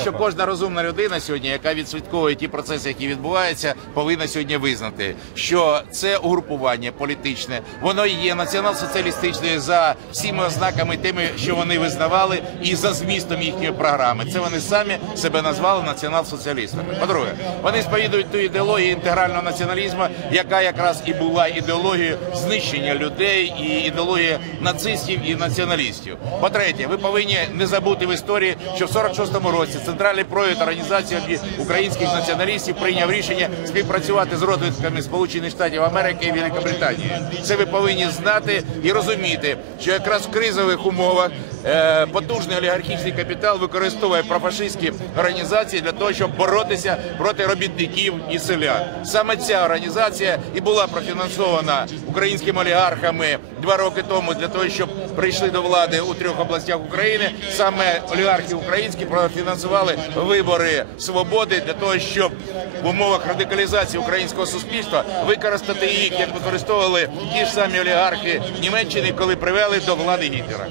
Що кожна розумна людина сьогодні, яка відслідковує ті процеси, які відбуваються, повинна сьогодні визнати, що це угрупування політичне, воно є націонал-соціалістичне за всіма ознаками, тими, що вони визнавали, і за змістом їхньої програми. Це вони самі себе назвали націонал-соціалістами. По-друге, вони сповідують ту ідеологію інтегрального націоналізму, яка якраз і була ідеологією знищення людей, і ідеологія нацистів і націоналістів. По-третє, ви повинні не забути в історії, що в 46-му році центральний провід організації українських націоналістів прийняв рішення співпрацювати з розвідками Сполучених Штатів Америки і Великобританії. Це ви повинні знати і розуміти, що якраз в кризових умовах е, потужний олігархічний капітал використовує профашистські організації для того, щоб боротися проти робітників і селян. Саме ця організація і була профінансована українськими олігархами два роки тому для того, щоб прийшли до влади у трьох областях України. Саме олігархи українські профінансували вибори свободи для того, щоб в умовах радикалізації українського суспільства використати їх, як використовували ті ж самі олігархи Німеччини, коли привели до влади Гітлера.